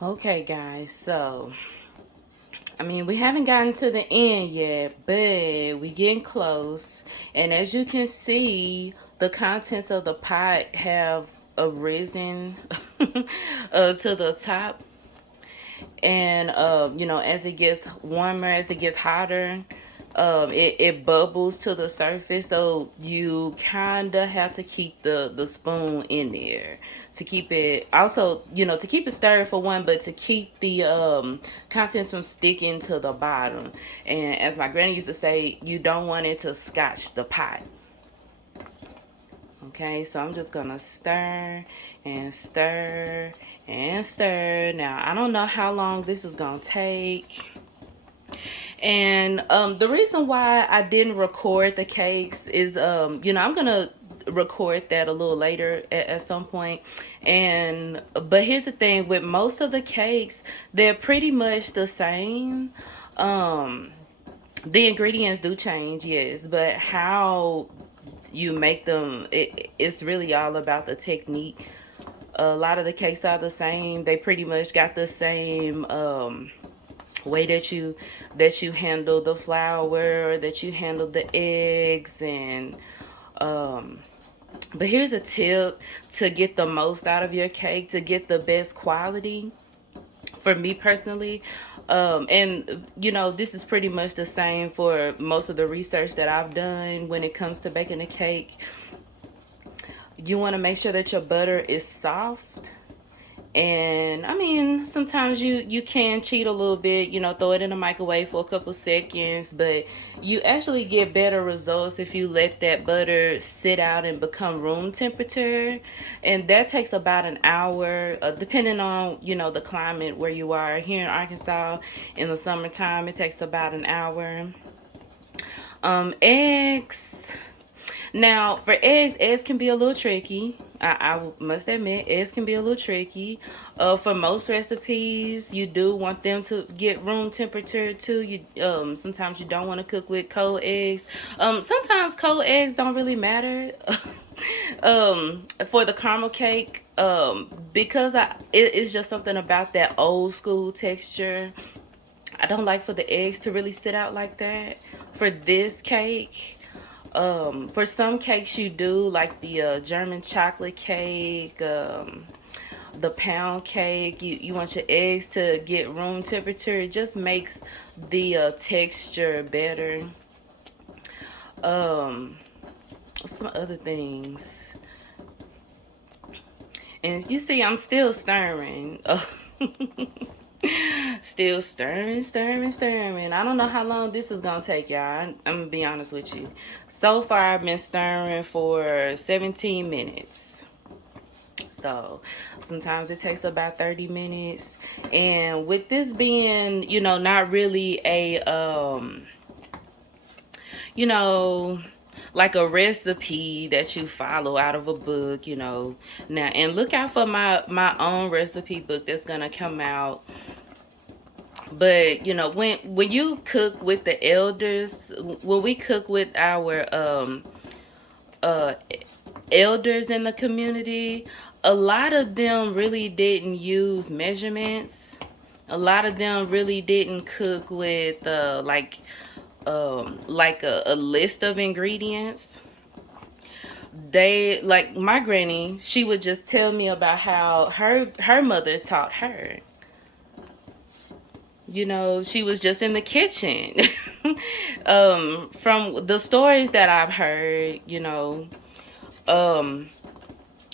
Okay, guys, so I mean, we haven't gotten to the end yet, but we getting close. And as you can see, the contents of the pot have arisen to the top. And as it gets warmer, as it gets hotter, it bubbles to the surface. So you kind of have to keep the spoon in there to keep it, also, to keep it stirred for one, but to keep the contents from sticking to the bottom. And as my granny used to say, you don't want it to scotch the pot. Okay, so I'm just gonna stir and stir and stir. Now, I don't know how long this is gonna take. And the reason why I didn't record the cakes is, I'm gonna record that a little later at some point. And but here's the thing: with most of the cakes, they're pretty much the same. The ingredients do change, yes, but how you make them, it's really all about the technique. A lot of the cakes are the same. They pretty much got the same way that you handle the flour, that you handle the eggs. And but here's a tip to get the most out of your cake, to get the best quality. For me personally, and this is pretty much the same for most of the research that I've done when it comes to baking a cake. You want to make sure that your butter is soft. And I mean, sometimes you can cheat a little bit, throw it in the microwave for a couple seconds, but you actually get better results if you let that butter sit out and become room temperature. And that takes about an hour, depending on, the climate where you are. Here in Arkansas, in the summertime, it takes about an hour. Eggs. Now, for eggs can be a little tricky. I must admit, eggs can be a little tricky. For most recipes, you do want them to get room temperature too. Sometimes you don't want to cook with cold eggs. Sometimes cold eggs don't really matter. For the caramel cake, because it's just something about that old school texture. I don't like for the eggs to really sit out like that. For this cake, for some cakes you do, like the German chocolate cake, the pound cake. You want your eggs to get room temperature. It just makes the texture better. Um, some other things, and you see, I'm still stirring. Still stirring, stirring, stirring. I don't know how long this is gonna take, y'all. I'm gonna be honest with you. So far, I've been stirring for 17 minutes. So sometimes it takes about 30 minutes. And with this being, not really a you know, like a recipe that you follow out of a book, Now, and look out for my own recipe book that's gonna come out. But when you cook with the elders, when we cook with our uh elders in the community, a lot of them really didn't use measurements. A lot of them really didn't cook with like a list of ingredients. They, like my granny, she would just tell me about how her mother taught her. She was just in the kitchen. From the stories that I've heard, um,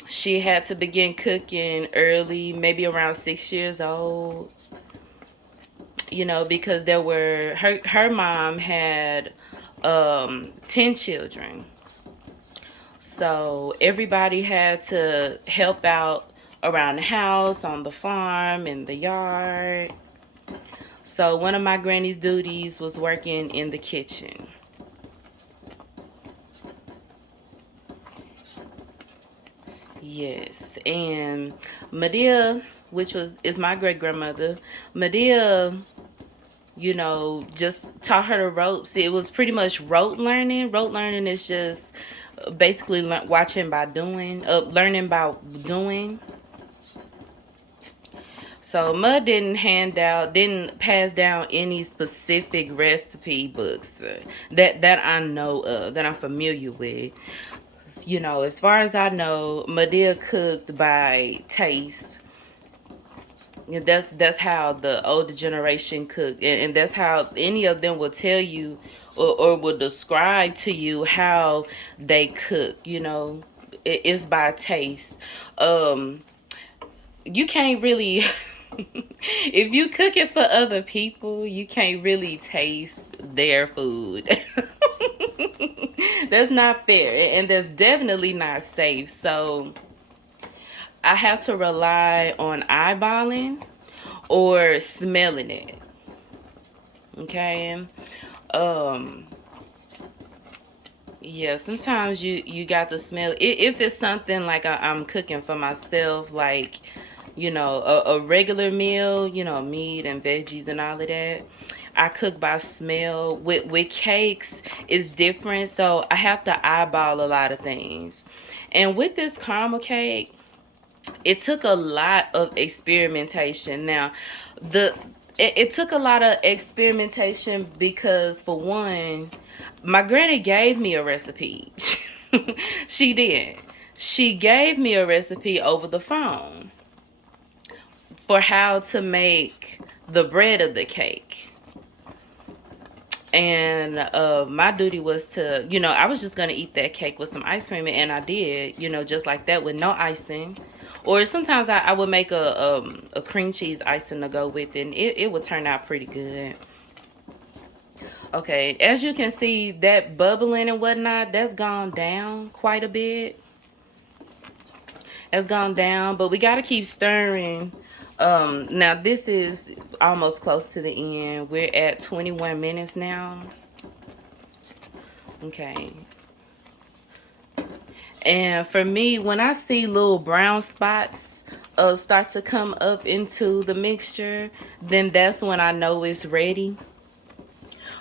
she had to begin cooking early, maybe around 6 years old. Because there were her mom had 10 children, so everybody had to help out around the house, on the farm, in the yard. So one of my granny's duties was working in the kitchen. Yes, and Medea, which is my great grandmother, Medea, just taught her the ropes. It was pretty much rote learning. Rote learning is just basically watching by doing, learning by doing. So Mud didn't pass down any specific recipe books that I know of, that I'm familiar with. You know, as far as I know, Madea cooked by taste. Yeah, that's how the older generation cook, and that's how any of them will tell you, or will describe to you how they cook. You know, it's by taste. Um, you can't really, if you cook it for other people, you can't really taste their food. That's not fair, and that's definitely not safe. So I have to rely on eyeballing or smelling it. Okay. Um yeah, sometimes you got to smell it. If it's something like I'm cooking for myself, like, you know, a regular meal, you know, meat and veggies and all of that, I cook by smell. With cakes it's different, so I have to eyeball a lot of things. And with this caramel cake, it took a lot of experimentation. Now, the it took a lot of experimentation because, for one, my granny gave me a recipe. She did. She gave me a recipe over the phone for how to make the bread of the cake. And my duty was to, you know, I was just gonna eat that cake with some ice cream, and I did, you know, just like that, with no icing. Or sometimes I would make a cream cheese icing to go with it, and it would turn out pretty good. Okay, as you can see, that bubbling and whatnot, that's gone down quite a bit. Has gone down, but we got to keep stirring. Now this is almost close to the end. We're at 21 minutes now. Okay. And for me, when I see little brown spots start to come up into the mixture, then that's when I know it's ready.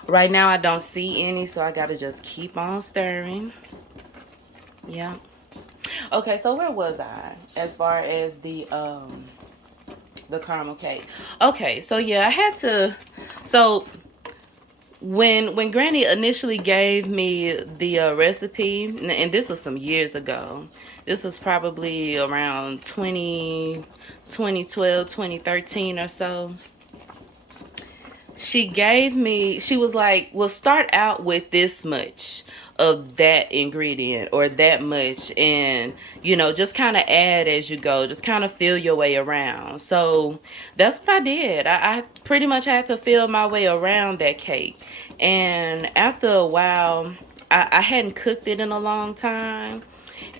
Right now I don't see any, so I gotta just keep on stirring. Yeah. Okay, so where was I as far as the caramel cake? Okay, so yeah, I had to. So when Granny initially gave me the recipe, and this was some years ago. This was probably around 2012, 2013 or so. She was like, we'll start out with this much of that ingredient or that much, and, you know, just kind of add as you go, just kind of feel your way around. So that's what I did. I pretty much had to feel my way around that cake. And after a while, I hadn't cooked it in a long time,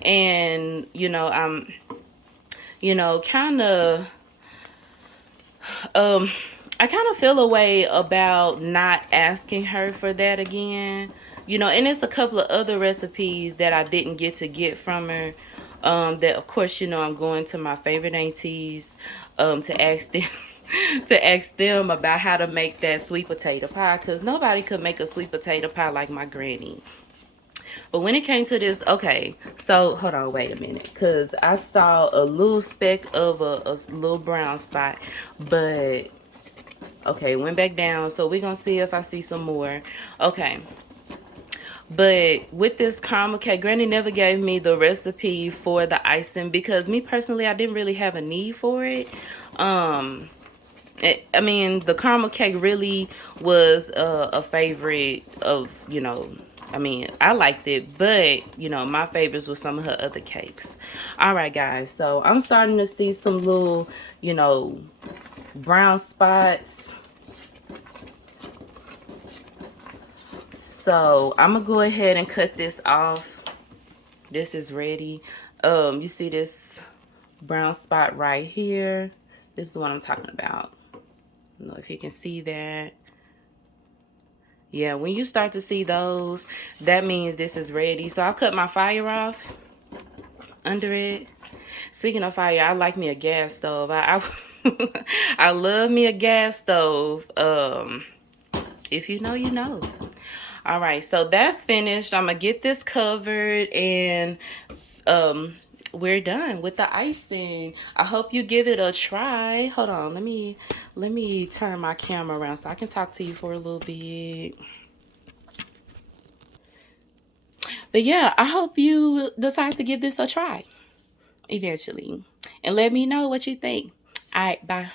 and, you know, I'm, you know, kind of um I kind of feel a way about not asking her for that again. You know, and it's a couple of other recipes that I didn't get from her. That, of course, you know, I'm going to my favorite aunties to ask them to ask them about how to make that sweet potato pie, because nobody could make a sweet potato pie like my granny. But when it came to this, okay, so hold on, wait a minute, because I saw a little speck of a little brown spot, but okay, went back down. So we're gonna see if I see some more. Okay. But with this caramel cake, Granny never gave me the recipe for the icing because, me personally, I didn't really have a need for it. I mean, the caramel cake really was a favorite of, you know, I mean, I liked it, but, you know, my favorites were some of her other cakes. All right, guys. So I'm starting to see some little, you know, brown spots. So I'm gonna go ahead and cut this off. This is ready. You see this brown spot right here? This is what I'm talking about. I don't know if you can see that. Yeah, when you start to see those, that means this is ready. So I'll cut my fire off under it. Speaking of fire, I like me a gas stove. I love me a gas stove. If you know, you know. All right, so that's finished. I'm gonna get this covered, and we're done with the icing. I hope you give it a try. Hold on, let me turn my camera around so I can talk to you for a little bit. But yeah, I hope you decide to give this a try eventually. And let me know what you think. All right, bye.